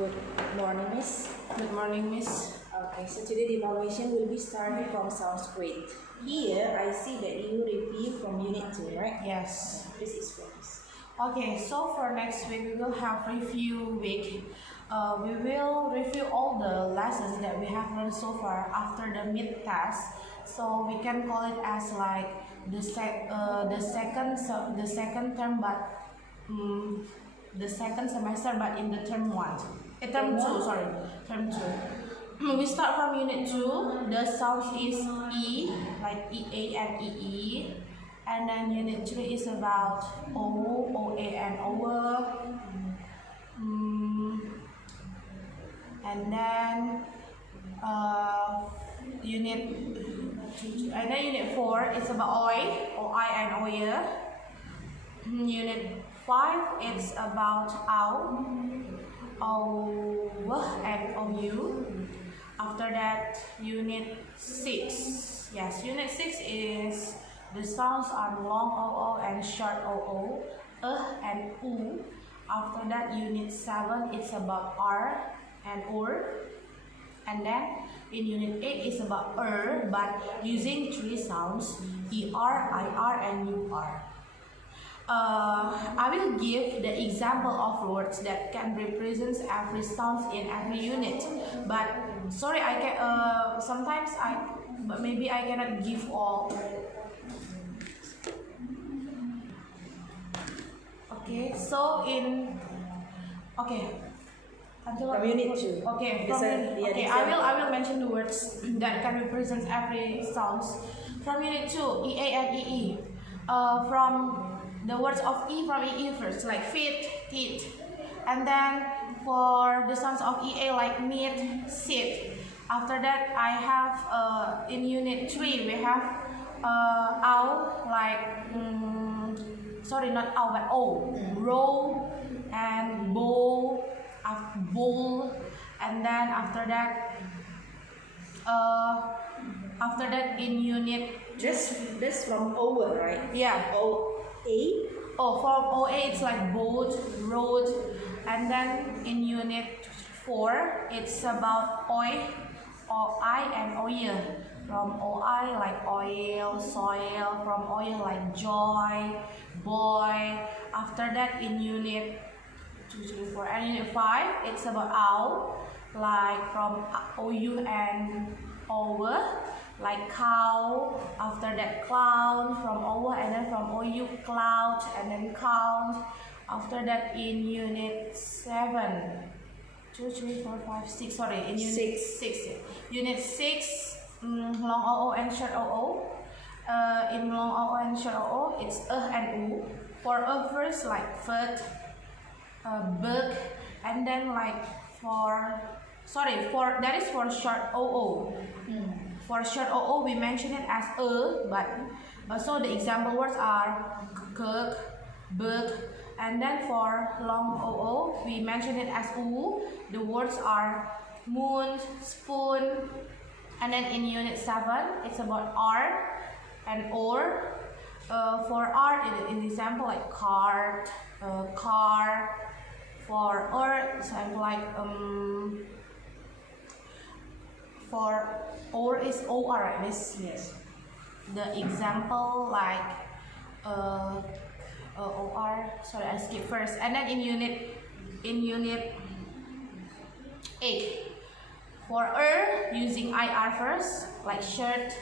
Good morning, Miss. Good morning, Miss. Okay, so today the evaluation will be starting from Sanskrit. Here, I see that you review from Unit 2, right? Yes. This is for this. Okay, so for next week, we will have review week. We will review all the lessons that we have learned so far after the mid test. So we can call it as like the second term, but the second semester, but in the term 1. Term 2, sorry, term 2. We start from Unit 2. The sound is E, like EA and EE. And then Unit 3 is about O, OA, and over. And then Unit 4 is about OI, OI and OIA. Unit 5 it's about OW, OW and OU. After that, Unit 6. Yes, Unit 6 is the sounds are long OO and short OO, and U. After that, Unit 7 it's about R and OR. And then in Unit 8 it's about but using 3 sounds, ER, IR, and UR. I will give the example of words that can represent every sound in every unit. But sorry, I can sometimes but maybe I cannot give all. Okay, so From Unit 2. Okay, I will mention the words that can represent every sounds. From Unit 2, EA and EE. From the words of E from EE first, like feet, teeth. And then for the sounds of EA, like meet, sit. After that, I have in Unit 3, we have ow, like, sorry, not ow, but O. Row and bow, bowl. And then after that in Unit... This from over, right? Yeah. OA? Oh, for OA it's like boat, road. And then in Unit 4 it's about OI, and OIL. From OI like oil, soil. From OIL like joy, boy. After that in Unit 2, 3, 4 and Unit 5 it's about owl, like from OU and over, like cow. After that clown from over, and then from OU cloud, and then count. After that in Unit 7, 2, 3, 4, 5, 6, sorry, in Unit 6. Unit 6, long OO and short OO. In long OO and short OO it's and U. For first like foot, bug, and then like that is for short OO. For short OO we mention it as but so the example words are cook, bug. And then for long OO we mention it as U. The words are moon, spoon. And then in Unit 7 it's about R and or. For R in example like cart, car. For or example like for or is OR, right, Miss? Yes. The example like OR, sorry, I skip first. And then in Unit 8 for using IR first, like shirt.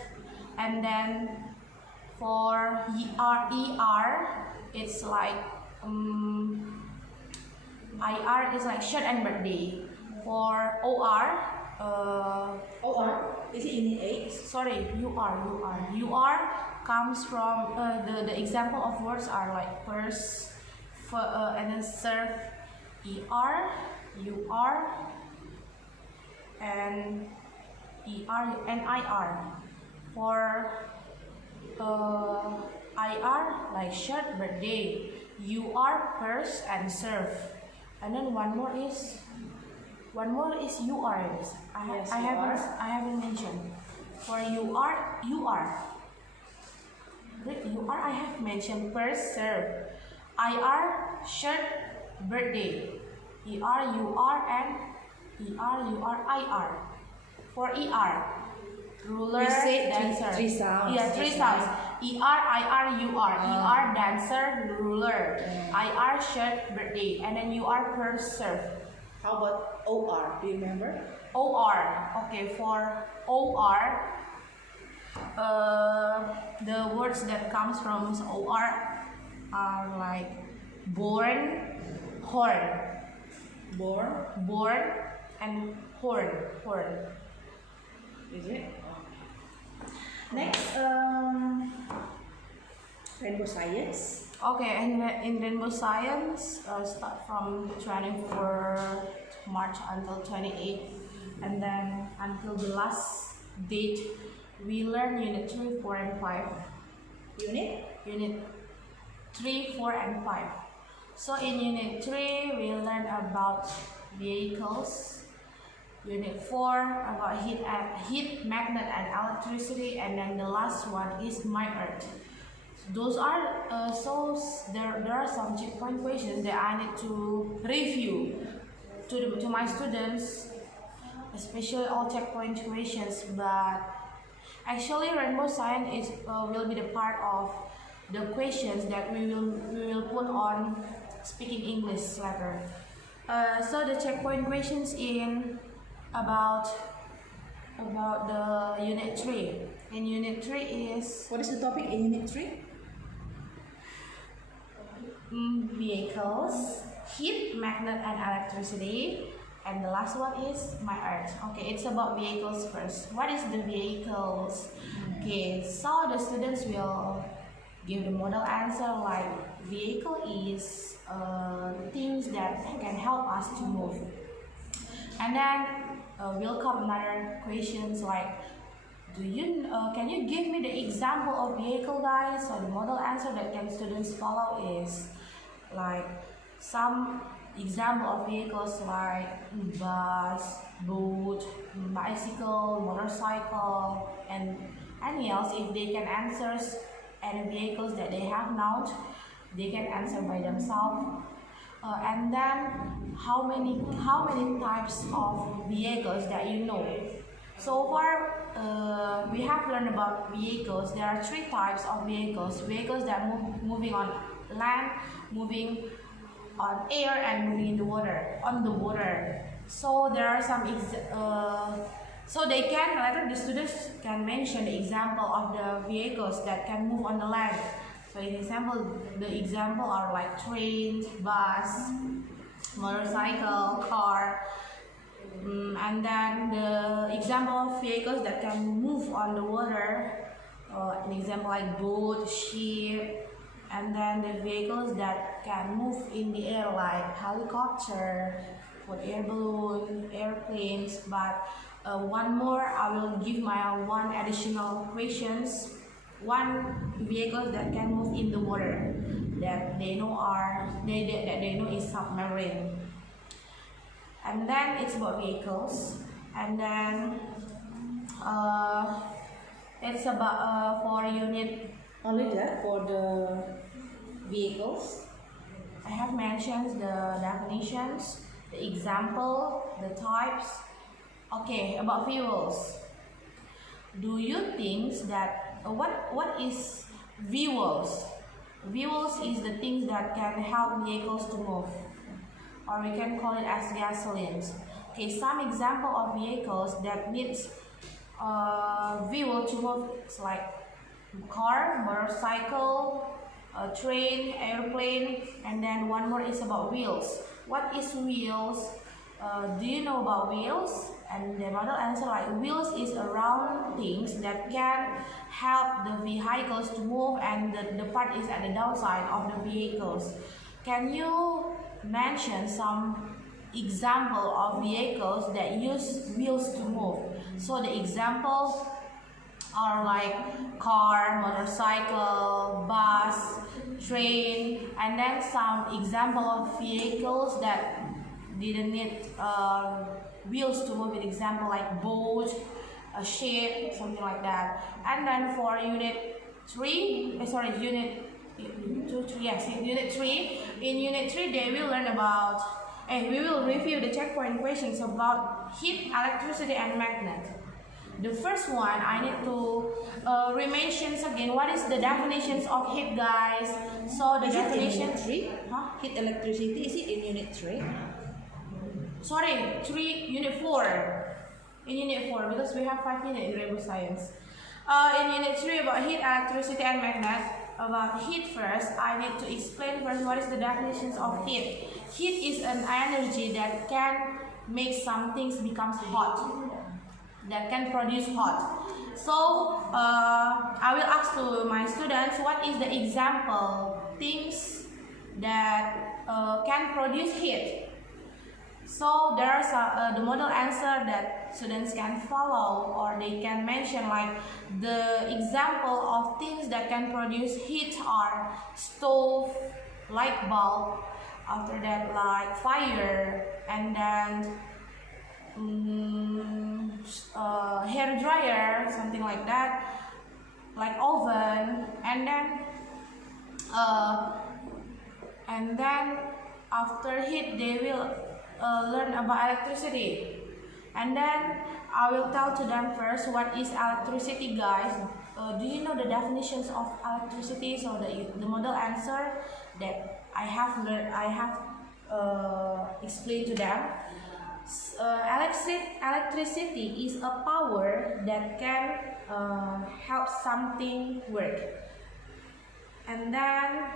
And then for ER it's like IR is like shirt and birthday. For OR Is it Unit 8? Sorry, UR comes from the example of words are like purse, and then serve, ER, UR, and ER and IR. For IR like shirt, birthday, UR, purse, and serve. And then one more is UR. I haven't mentioned. For UR I have mentioned purse, serve. IR, shirt, birthday. ER-UR and ER-UR-IR. For ER, ruler, You say dancer. three sounds. Yeah, three sounds. ER-IR-UR. ER, dancer, ruler. IR, shirt, birthday. And then UR, purse, surf. How about OR? Do you remember? OR. Okay, for OR, the words that comes from OR are like born, horn. Born. And horn. Is it? Next, rainbow science. Okay, and in rainbow science, start from 24 March until 28, and then until the last date, we learn unit 3, 4, and 5. Unit 3, 4, and 5. So in unit 3, we learn about vehicles. Unit 4 about heat, magnet, and electricity, and then the last one is my earth. Those are there are some checkpoint questions that I need to review to my students, especially all checkpoint questions. But actually, rainbow science will be the part of the questions that we will put on speaking English later. So the checkpoint questions in about the unit 3. In unit 3 is What is the topic in unit 3? Vehicles, heat, magnet, and electricity. And the last one is my earth. Okay, it's about vehicles first. What is the vehicles? Okay, so the students will give the model answer like vehicle is things that can help us to move. And then will come another questions like, can you give me the example of vehicle, guys? So the model answer that can students follow is like some example of vehicles like bus, boat, bicycle, motorcycle, and any else. If they can answer any vehicles that they have now, they can answer by themselves. And then how many types of vehicles that you know? So far we have learned about vehicles. There are 3 types of vehicles: vehicles that moving on land, moving on air, and moving in the water, on the water. So there are some so they can later the students can mention the example of the vehicles that can move on the land. So in example, the example are like train, bus, motorcycle, car, and then the example of vehicles that can move on the water, an example like boat, ship, and then the vehicles that can move in the air like helicopter, hot air balloon, airplanes. But one more, I will give my one additional questions. One vehicle that can move in the water that they know is submarine. And then it's about vehicles. And then it's about for unit. Only that for the vehicles. I have mentioned the definitions, the example, the types. Okay, about fuels. Do you think that what is fuels? Fuels is the things that can help vehicles to move, or we can call it as gasoline. Okay, some example of vehicles that needs fuel to move is like car, motorcycle, train, airplane, and then one more is about wheels. What is wheels? Do you know about wheels? And the model answer like wheels is around things that can help the vehicles to move, and the part is at the downside of the vehicles. Can you mention some example of vehicles that use wheels to move? So the examples are like car, motorcycle, bus, train, and then some example of vehicles that didn't need wheels to move. An example like boat, a ship, something like that. And then for unit 3, unit 3. In unit 3, they will learn about we will review the checkpoint questions about heat, electricity, and magnet. The first one, I need to re-mention again what is the definitions of heat, guys. So the definition. Heat electricity, is it in unit 3? Sorry, unit 4. In unit 4, because we have 5 units in Rebel Science. In unit 3 about heat, electricity, and magnet. About heat first, I need to explain first what is the definitions of heat. Heat is an energy that can make some things become hot, that can produce hot. So I will ask to my students what is the example things that can produce heat. So there's the model answer that students can follow, or they can mention, like the example of things that can produce heat are stove, light bulb, after that like fire, and then hair dryer, something like that, like oven, and then after heat they will learn about electricity, and then I will tell to them first what is electricity, guys. Do you know the definitions of electricity? So the model answer that I have learned, I have explained to them. Electricity is a power that can help something work. And then,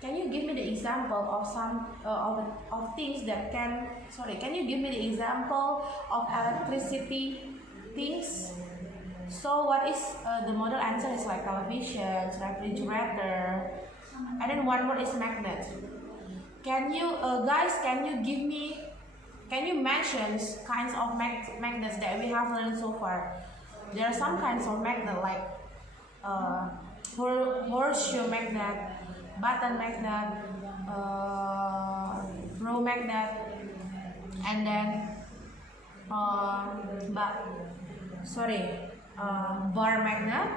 can you give me the example of some of things that can? Sorry, can you give me the example of electricity things? So what is the model answer is like television, refrigerator, and then one more is magnet. Can you guys? Can you give me? Can you mention kinds of magnets that we have learned so far? There are some kinds of magnet like horseshoe magnet, button magnet, row magnet, and then bar magnet,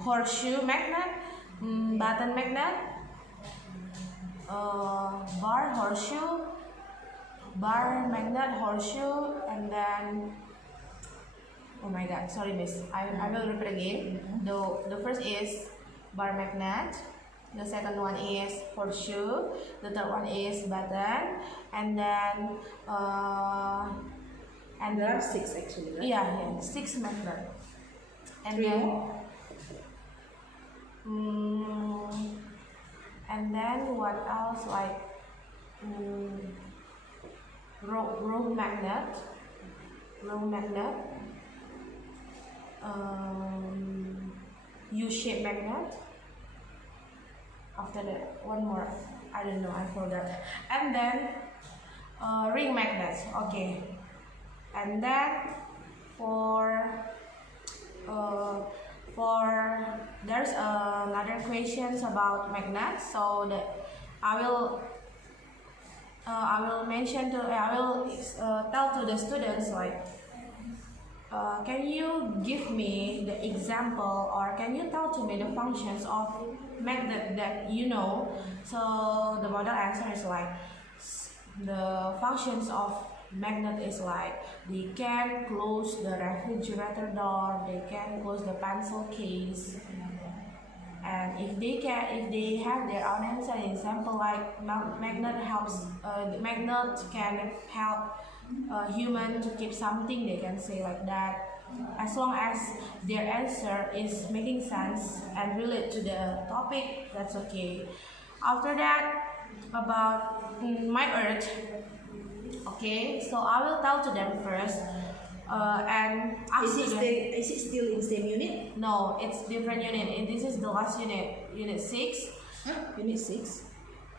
horseshoe magnet, button magnet, bar, horseshoe, bar, magnet, horseshoe, and then, oh my god, sorry miss, I will repeat again. The first is bar magnet, the second one is horseshoe, the third one is button, and then there are 6 actually, right? Yeah, 6 magnet. And 3 then more? And then what else, like row magnet, U-shaped magnet. After that, one more, I don't know, I forgot. And then ring magnet. Okay. And then for there's another questions about magnets. So that I will mention to I will tell to the students, like can you give me the example, or can you tell to me the functions of magnet that you know? So the model answer is like the functions of magnet is like they can close the refrigerator door, they can close the pencil case, and if they have their own answer, example like magnet can help human to keep something, they can say like that, as long as their answer is making sense and relate to the topic, that's okay. After that, about my earth. Okay, so I will tell to them first and ask Is it still in same unit? No, it's different unit, and this is the last unit, unit 6. Unit 6?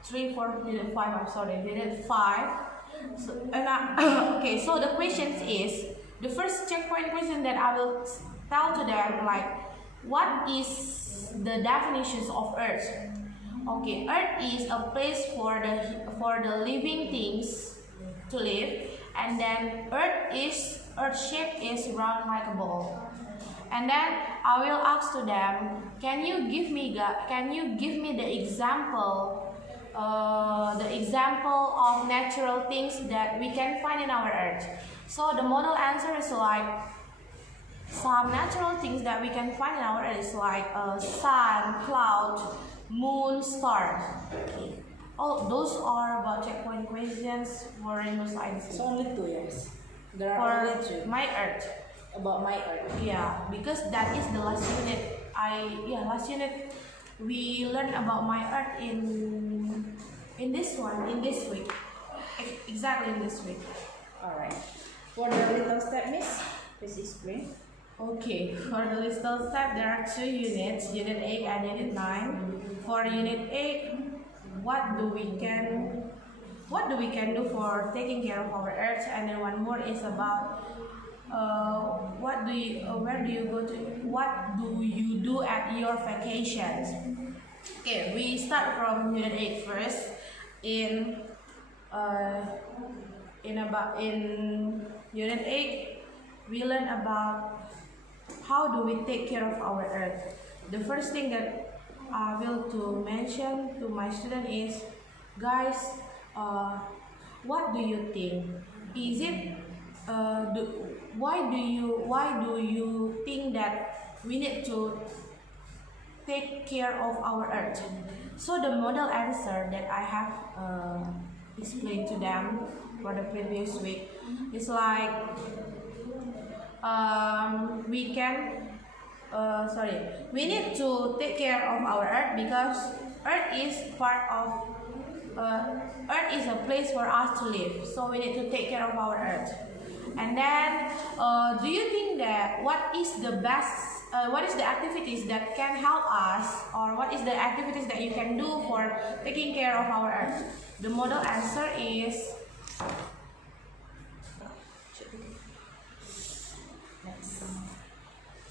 3, 4, unit 5, I'm sorry, unit 5. So, okay, so the questions is, the first checkpoint question that I will tell to them, like, what is the definitions of Earth? Okay, Earth is a place for the living things to live, and then Earth shape is round like a ball. And then I will ask to them, can you give me the example the example of natural things that we can find in our earth. So the model answer is like some natural things that we can find in our earth is like sun, cloud, moon, stars. Okay. All those are about checkpoint questions for rainbow science. So only two, yes. There are For only two. my earth. About my earth. Yeah, because that is the last unit. Last unit we learned about my earth in this week. Exactly in this week. Alright. For the little step, Miss, please explain. Okay, for the little step there are two units, unit 8 and unit 9. For unit 8, what do we can do for taking care of our earth, and then one more is about what do you do at your vacations. Okay, we start from unit 8 first. In unit 8 we learn about how do we take care of our earth. The first thing that I will to mention to my student is, guys, what do you think? Is it why do you think that we need to take care of our earth? So the model answer that I have explained to them for the previous week is like we need to take care of our earth because earth is a place for us to live, so we need to take care of our earth. And then do you think that what is the activities that can help us, or what is the activities that you can do for taking care of our earth? The model answer is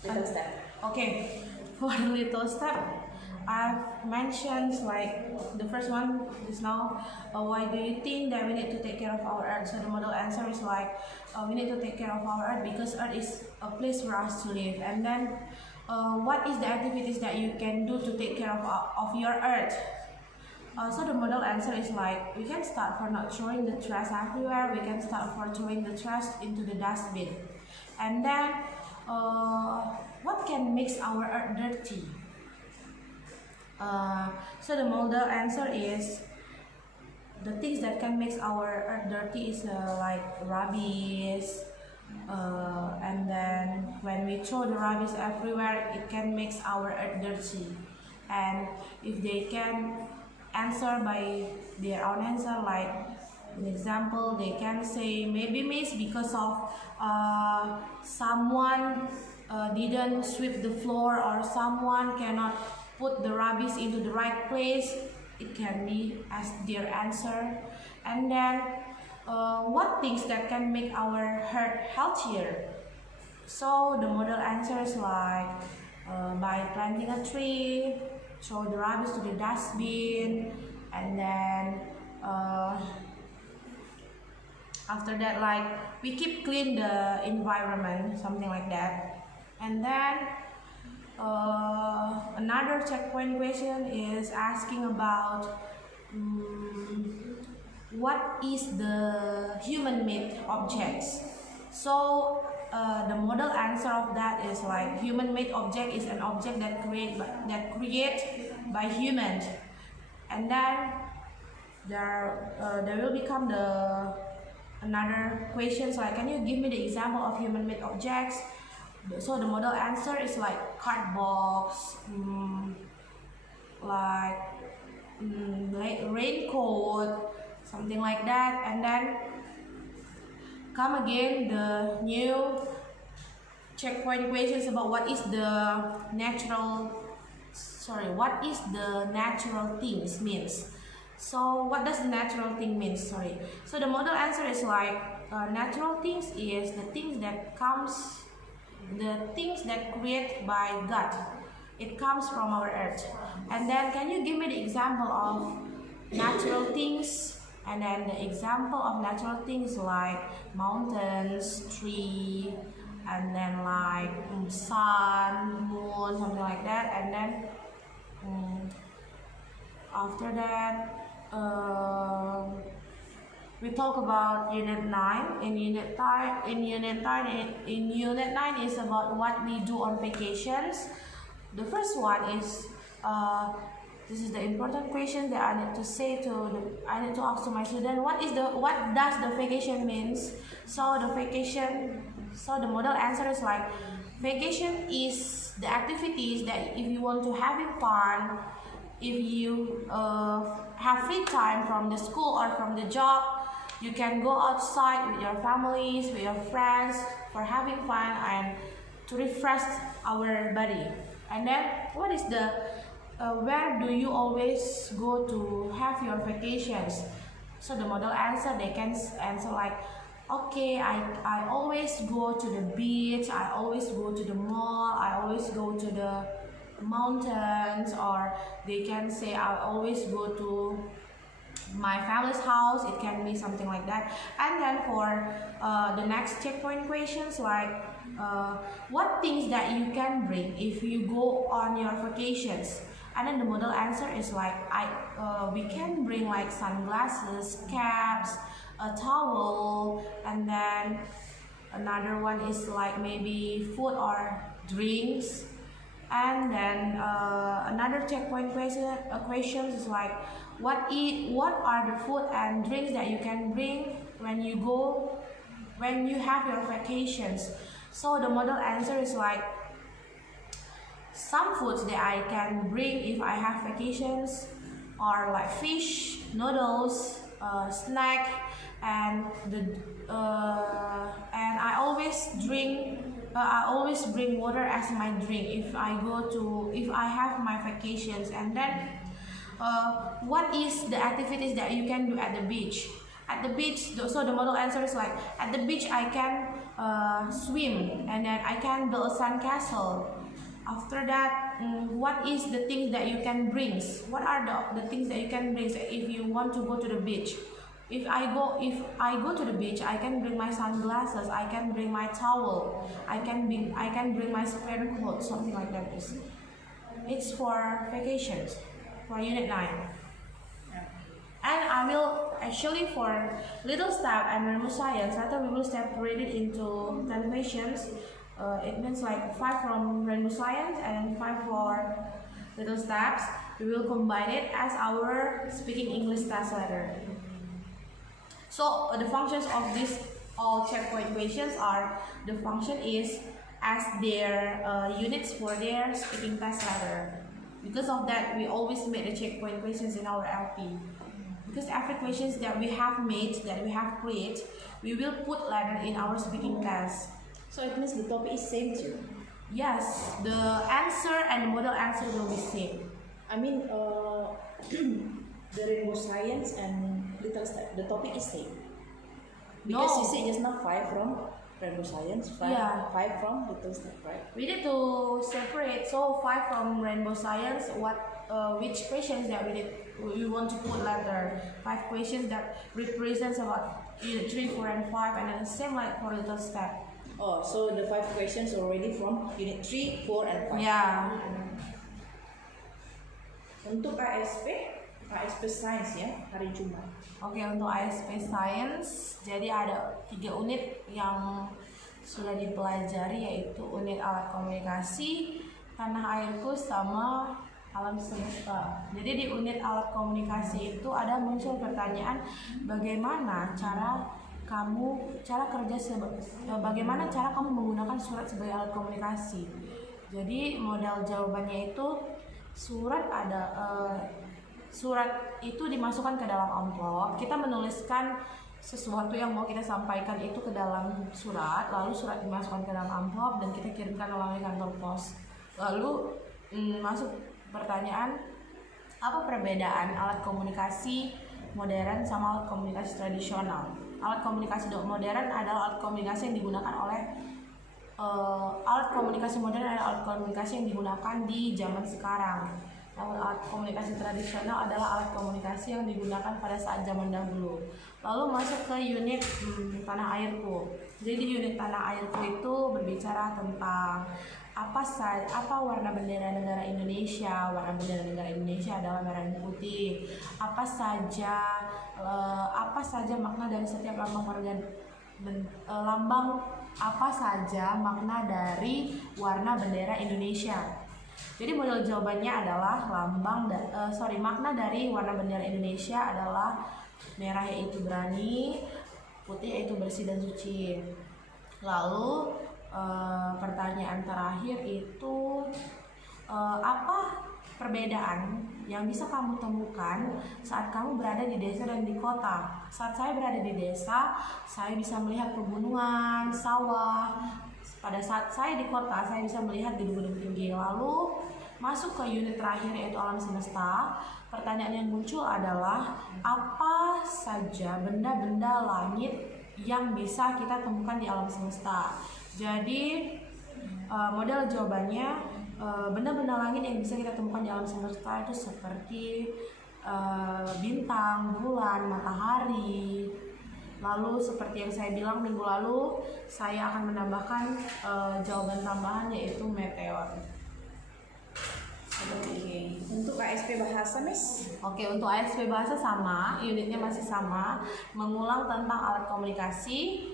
Little step. okay. For the little step, I've mentioned like the first one is now why do you think that we need to take care of our earth? So the model answer is like we need to take care of our earth because earth is a place for us to live. And then what is the activities that you can do to take care of your earth? So the model answer is like we can start for not throwing the trash everywhere. We can start for throwing the trash into the dustbin. And then what can make our earth dirty? So the model answer is the things that can make our earth dirty is like rubbish, and then when we throw the rubbish everywhere, it can make our earth dirty. And if they can answer by their own answer, like an example, they can say maybe miss because of someone didn't sweep the floor, or someone cannot put the rubbish into the right place. It can be as their answer. And then what things that can make our earth healthier? So the model answer is like by planting a tree, throw the rubbish to the dustbin, and then after that, like we keep clean the environment, something like that. And then another checkpoint question is asking about what is the human-made objects. So the model answer of that is like human-made object is an object that created by humans. And then there will become another question, like can you give me the example of human-made objects? So the model answer is like cardboard, like raincoat, something like that. And then come again the new checkpoint questions about what is the natural things means. So what does the natural thing mean? So the model answer is like natural things is the things that create by God. It comes from our earth. And then can you give me the example of natural things? And then the example of natural things like mountains, tree, and then like sun, moon, something like that. And then after that we talk about Unit 9. In Unit 9 is about what we do on vacations. The first one is this is the important question that I need to ask to my student. What does the vacation means? So the model answer is like, vacation is the activities that if you want to having fun, if you have free time from the school or from the job, you can go outside with your families, with your friends for having fun and to refresh our body. And then what is the where do you always go to have your vacations? So the model answer, they can answer like, okay, I always go to the beach, I always go to the mall, I always go to the mountains, or they can say I always go to my family's house. It can be something like that. And then for the next checkpoint questions, like what things that you can bring if you go on your vacations. And then the model answer is like, we can bring like sunglasses, caps, a towel, and then another one is like maybe food or drinks. And then another checkpoint questions is like, what are the food and drinks that you can bring when you have your vacations. So the model answer is like, some foods that I can bring if I have vacations are like fish, noodles, snack, and I always bring water as my drink if I have my vacations. And then what is the activities that you can do at the beach? At the beach, so the model answer is like, at the beach I can swim, and then I can build a sandcastle. After that, what is the things that you can bring? What are the things that you can bring if you want to go to the beach? If I go to the beach, I can bring my sunglasses, I can bring my towel, I can bring my spare clothes, something like that. It's for vacations, for Unit 9. And I will actually, for little step and rainbow science, later we will separate it into 10 questions. It means like 5 from rainbow science and 5 for little steps. We will combine it as our speaking English test letter. So the functions of these all checkpoint questions are, the function is as their units for their speaking test letter. Because of that, we always make the checkpoint questions in our LP. Because every questions that we have made, that we have created, we will put later in our speaking test. So it means the topic is same too? Yes, the answer and the model answer will be same. I mean, the rainbow science and little step, the topic is same. Because you said just now 5 from rainbow science, 5 from little step, right? We need to separate. So 5 from rainbow science. Which questions that we want to put later? 5 questions that represents about Unit 3, 4, and 5, and then the same like for little step. Oh, so the 5 questions already from Unit 3, 4, and 5. Yeah. Untuk ASP Science ya, hari Jumat. Oke, untuk ASP Science, jadi ada 3 unit yang sudah dipelajari, yaitu unit alat komunikasi, tanah airku, sama alam semesta. Jadi di unit alat komunikasi itu ada muncul pertanyaan, bagaimana cara kamu menggunakan surat sebagai alat komunikasi. Jadi model jawabannya itu, surat itu dimasukkan ke dalam amplop. Kita menuliskan sesuatu yang mau kita sampaikan itu ke dalam surat, lalu surat dimasukkan ke dalam amplop dan kita kirimkan melalui kantor pos. Lalu masuk pertanyaan, apa perbedaan alat komunikasi modern sama alat komunikasi tradisional? Alat komunikasi modern adalah alat komunikasi yang digunakan oleh alat komunikasi modern adalah alat komunikasi yang digunakan di zaman sekarang. Alat komunikasi tradisional adalah alat komunikasi yang digunakan pada saat zaman dahulu. Lalu masuk ke unit tanah airku. Jadi di unit tanah airku itu berbicara tentang apa warna bendera negara Indonesia. Warna bendera negara Indonesia adalah merah dan putih. Apa saja makna dari setiap lambang apa saja makna dari warna bendera Indonesia. Jadi model jawabannya adalah makna dari warna bendera Indonesia adalah merah yaitu berani, putih yaitu bersih dan suci. Lalu pertanyaan terakhir itu apa perbedaan yang bisa kamu temukan saat kamu berada di desa dan di kota? Saat saya berada di desa, saya bisa melihat pegunungan, sawah. Pada saat saya di kota, saya bisa melihat gedung-gedung tinggi. Lalu masuk ke unit terakhir yaitu alam semesta. Pertanyaan yang muncul adalah apa saja benda-benda langit yang bisa kita temukan di alam semesta. Jadi model jawabannya benda-benda langit yang bisa kita temukan di alam semesta itu seperti bintang, bulan, matahari. Lalu seperti yang saya bilang minggu lalu, saya akan menambahkan jawaban tambahan yaitu meteor. Oke. Untuk ASP bahasa, Miss? Oke, untuk ASP bahasa sama, unitnya masih sama, mengulang tentang alat komunikasi,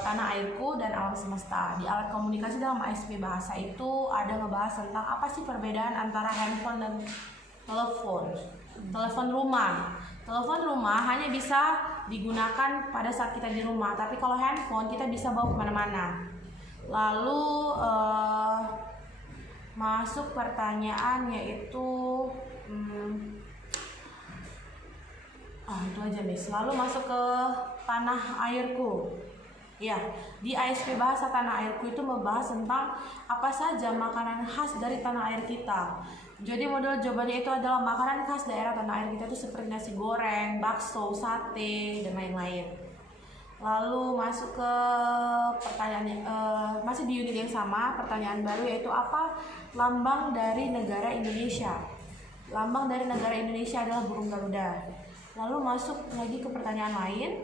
tanah airku dan alam semesta. Di alat komunikasi dalam ASP bahasa itu ada ngebahas tentang apa sih perbedaan antara handphone dan telepon. Telepon rumah. Telepon rumah hanya bisa digunakan pada saat kita di rumah, tapi kalau handphone kita bisa bawa kemana-mana. Lalu masuk pertanyaan yaitu itu aja Miss. Lalu masuk ke tanah airku. Ya, di ASP bahasa tanah airku itu membahas tentang apa saja makanan khas dari tanah air kita. Jadi model jawabannya itu adalah makanan khas daerah tanah air kita itu seperti nasi goreng, bakso, sate, dan lain-lain. Lalu masuk ke pertanyaan masih di unit yang sama, pertanyaan baru yaitu apa lambang dari negara Indonesia. Lambang dari negara Indonesia adalah burung Garuda. Lalu masuk lagi ke pertanyaan lain,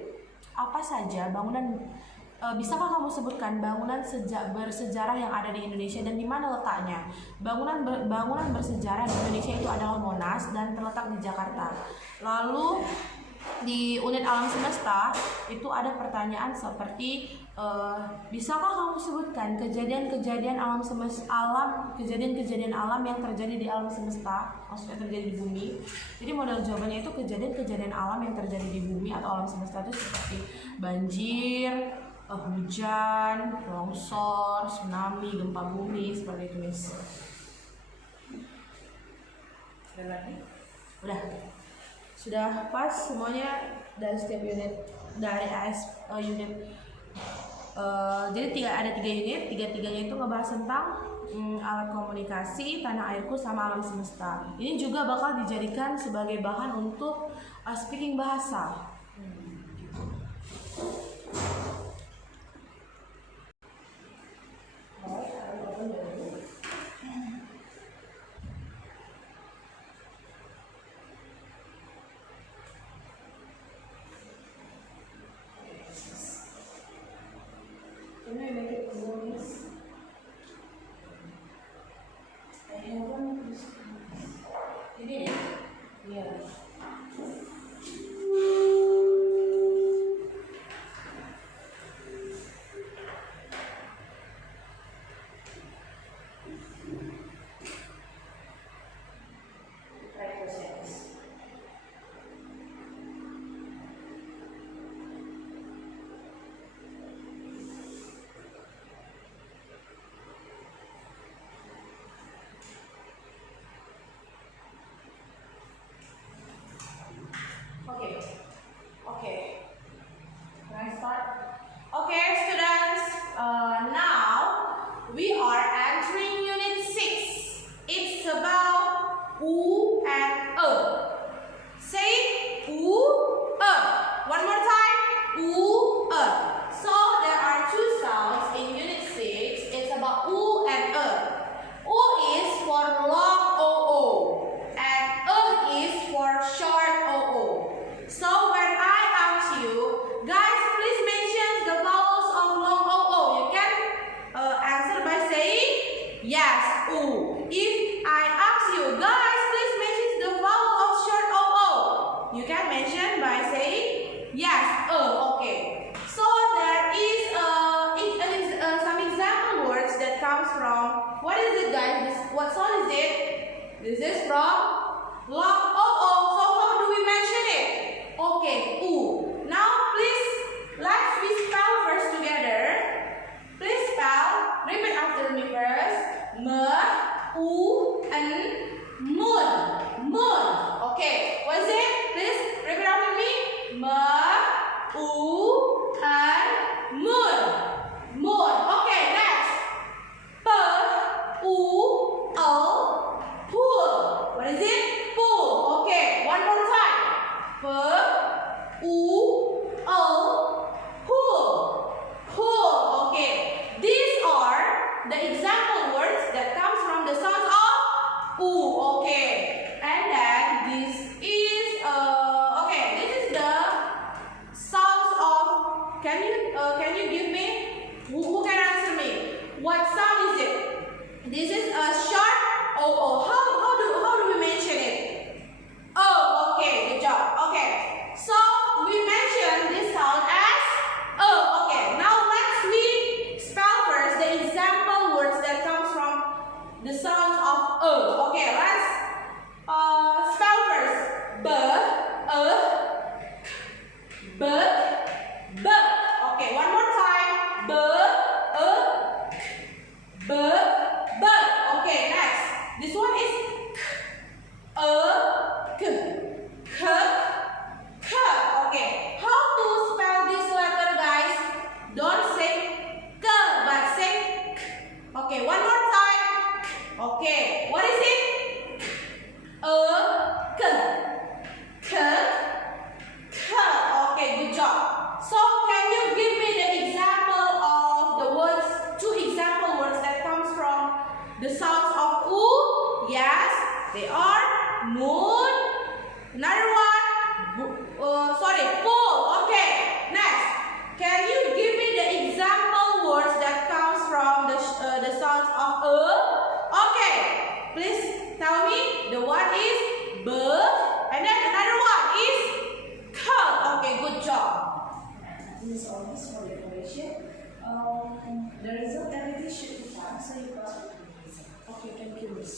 apa saja bangunan bisakah kamu sebutkan bangunan bersejarah yang ada di Indonesia dan di mana letaknya? Bangunan bersejarah di Indonesia itu adalah Monas dan terletak di Jakarta. Lalu di unit alam semesta itu ada pertanyaan seperti bisakah kamu sebutkan kejadian-kejadian alam yang terjadi di alam semesta, maksudnya terjadi di bumi. Jadi model jawabannya itu kejadian-kejadian alam yang terjadi di bumi atau alam semesta itu seperti banjir, hujan, longsor, tsunami, gempa bumi, seperti itu Miss. Udah. Sudah pas semuanya dari setiap unit dari unit. Jadi ada 3 unit, tiga-tiganya itu ngebahas tentang alat komunikasi, tanah airku, sama alam semesta. Ini juga bakal dijadikan sebagai bahan untuk speaking bahasa. Can I make it blue, Miss? I have one. Ini ya? Iya. from, what is it guys? What sound is it? This is from long o. So how do we mention it? Okay, oo. Now please, let's we spell first together. Please spell, repeat after me first. M-U-N, moon. Moon. Okay, what is it? Please repeat after me. M-U-N, moon. Moon. Okay, next. P-U-L, pool. What is it? Pool. Okay, one more time. P-U-L, pool. Pool. Okay. These are the example words that comes from the sounds of oo. Okay. And then this is the sounds of. Can you give me? Who can answer me? What sound is it? This is a short o. How do we mention it? Oh, okay, good job. Okay, so we mention this sound as oh. Okay, now let's we spell first the example words that comes from the sounds of okay, let's spell first. B. Okay, one more time. B. Okay, next. This one is k. Okay, how to spell this letter, guys? Don't say k, but say k. Okay, one more time. Okay, what is it? K. Okay, good job. So, can you give me the example of the words, two example words that comes from the sounds of oo? Yes, they are moon. Another one, pool. Okay, next. Can you give me the example words that comes from the sounds of Okay, please tell me. The one is b, and then another one is k. Okay, good job. This is all this for the information. The result everything should be fine, so you pass with the result. Okay, thank you, Miss.